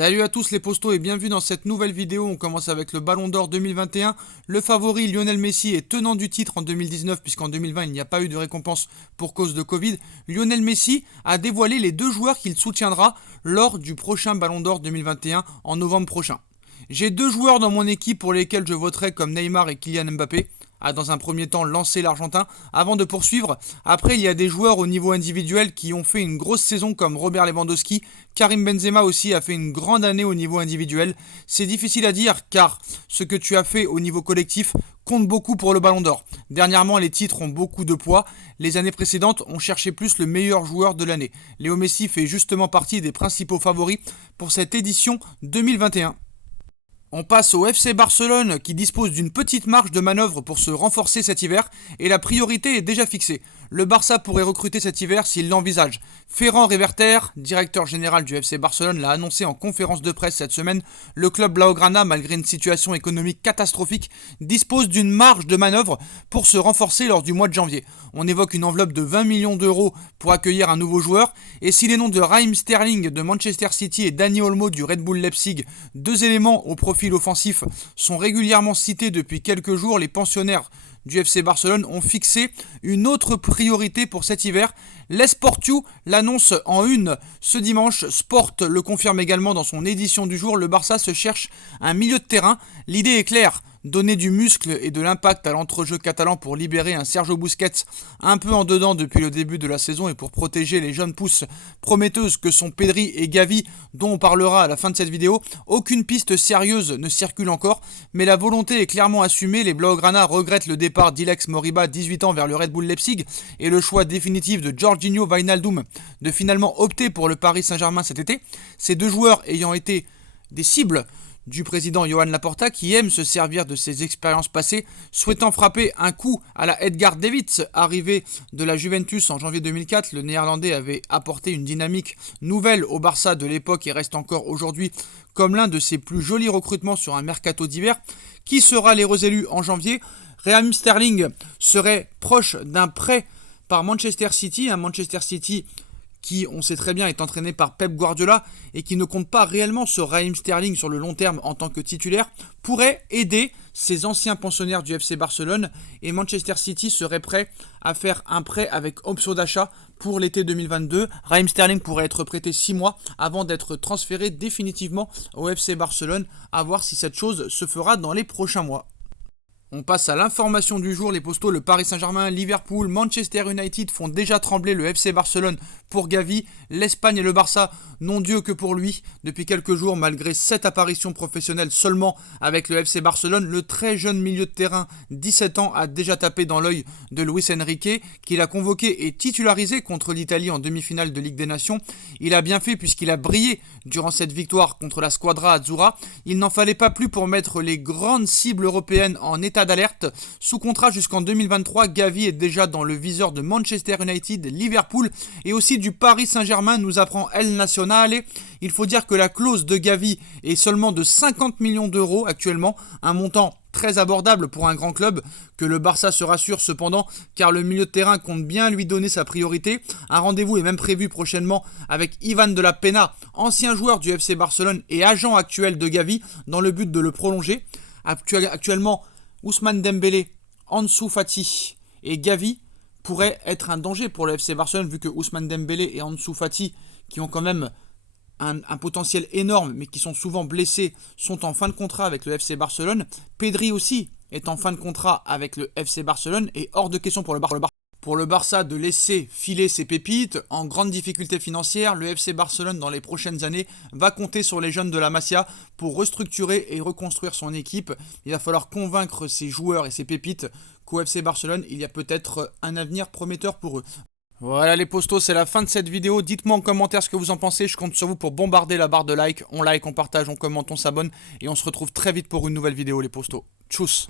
Salut à tous les postos et bienvenue dans cette nouvelle vidéo. On commence avec le Ballon d'Or 2021. Le favori Lionel Messi est tenant du titre en 2019 puisqu'en 2020 il n'y a pas eu de récompense pour cause de Covid. Lionel Messi a dévoilé les deux joueurs qu'il soutiendra lors du prochain Ballon d'Or 2021 en novembre prochain. J'ai deux joueurs dans mon équipe pour lesquels je voterai comme Neymar et Kylian Mbappé. A dans un premier temps lancé l'Argentin avant de poursuivre. Après, il y a des joueurs au niveau individuel qui ont fait une grosse saison comme Robert Lewandowski. Karim Benzema aussi a fait une grande année au niveau individuel. C'est difficile à dire car ce que tu as fait au niveau collectif compte beaucoup pour le Ballon d'Or. Dernièrement, les titres ont beaucoup de poids. Les années précédentes, on cherchait plus le meilleur joueur de l'année. Léo Messi fait justement partie des principaux favoris pour cette édition 2021. On passe au FC Barcelone qui dispose d'une petite marge de manœuvre pour se renforcer cet hiver et la priorité est déjà fixée. Le Barça pourrait recruter cet hiver s'il l'envisage. Ferran Reverter, directeur général du FC Barcelone, l'a annoncé en conférence de presse cette semaine. Le club Blaugrana, malgré une situation économique catastrophique, dispose d'une marge de manœuvre pour se renforcer lors du mois de janvier. On évoque une enveloppe de 20 millions d'euros pour accueillir un nouveau joueur et si les noms de Raheem Sterling de Manchester City et Dani Olmo du Red Bull Leipzig, deux éléments au profil offensif, sont régulièrement cités depuis quelques jours, les pensionnaires du FC Barcelone ont fixé une autre priorité pour cet hiver. L'Esportiu l'annonce en une ce dimanche. Sport le confirme également dans son édition du jour. Le Barça se cherche un milieu de terrain. L'idée est claire. Donner du muscle et de l'impact à l'entrejeu catalan pour libérer un Sergio Busquets un peu en dedans depuis le début de la saison et pour protéger les jeunes pousses prometteuses que sont Pedri et Gavi dont on parlera à la fin de cette vidéo. Aucune piste sérieuse ne circule encore mais la volonté est clairement assumée. Les Blaugrana regrettent le départ d'Ilex Moriba, 18 ans, vers le Red Bull Leipzig et le choix définitif de Jorginho Wijnaldum de finalement opter pour le Paris Saint-Germain cet été. Ces deux joueurs ayant été des cibles du président Johan Laporta qui aime se servir de ses expériences passées, souhaitant frapper un coup à la Edgar Davids, arrivé de la Juventus en janvier 2004. Le néerlandais avait apporté une dynamique nouvelle au Barça de l'époque et reste encore aujourd'hui comme l'un de ses plus jolis recrutements sur un mercato d'hiver. Qui sera l'héros élu en janvier? Raheem Sterling serait proche d'un prêt par Manchester City, un Manchester City qui, on sait très bien, est entraîné par Pep Guardiola et qui ne compte pas réellement sur Raheem Sterling sur le long terme en tant que titulaire, pourrait aider ses anciens pensionnaires du FC Barcelone et Manchester City serait prêt à faire un prêt avec option d'achat pour l'été 2022. Raheem Sterling pourrait être prêté 6 mois avant d'être transféré définitivement au FC Barcelone, à voir si cette chose se fera dans les prochains mois. On passe à l'information du jour, les postos. Le Paris Saint-Germain, Liverpool, Manchester United font déjà trembler le FC Barcelone pour Gavi. L'Espagne et le Barça n'ont Dieu que pour lui. Depuis quelques jours, malgré 7 apparitions professionnelles seulement avec le FC Barcelone, le très jeune milieu de terrain, 17 ans, a déjà tapé dans l'œil de Luis Enrique, qu'il a convoqué et titularisé contre l'Italie en demi-finale de Ligue des Nations. Il a bien fait puisqu'il a brillé durant cette victoire contre la Squadra Azzurra. Il n'en fallait pas plus pour mettre les grandes cibles européennes en état d'alerte. Sous contrat jusqu'en 2023, Gavi est déjà dans le viseur de Manchester United, Liverpool et aussi du Paris Saint-Germain, nous apprend El Nacional. Il faut dire que la clause de Gavi est seulement de 50 millions d'euros actuellement, un montant très abordable pour un grand club, que le Barça se rassure cependant car le milieu de terrain compte bien lui donner sa priorité. Un rendez-vous est même prévu prochainement avec Ivan de la Peña, ancien joueur du FC Barcelone et agent actuel de Gavi, dans le but de le prolonger. Actuellement, Ousmane Dembélé, Ansu Fati et Gavi pourraient être un danger pour le FC Barcelone vu que Ousmane Dembélé et Ansu Fati, qui ont quand même un potentiel énorme mais qui sont souvent blessés, sont en fin de contrat avec le FC Barcelone. Pedri aussi est en fin de contrat avec le FC Barcelone et hors de question pour le Barça de laisser filer ses pépites. En grande difficulté financière, le FC Barcelone dans les prochaines années va compter sur les jeunes de la Masia pour restructurer et reconstruire son équipe. Il va falloir convaincre ses joueurs et ses pépites qu'au FC Barcelone, il y a peut-être un avenir prometteur pour eux. Voilà les postos, c'est la fin de cette vidéo. Dites-moi en commentaire ce que vous en pensez. Je compte sur vous pour bombarder la barre de like. On like, on partage, on commente, on s'abonne. Et on se retrouve très vite pour une nouvelle vidéo les postos. Tchuss.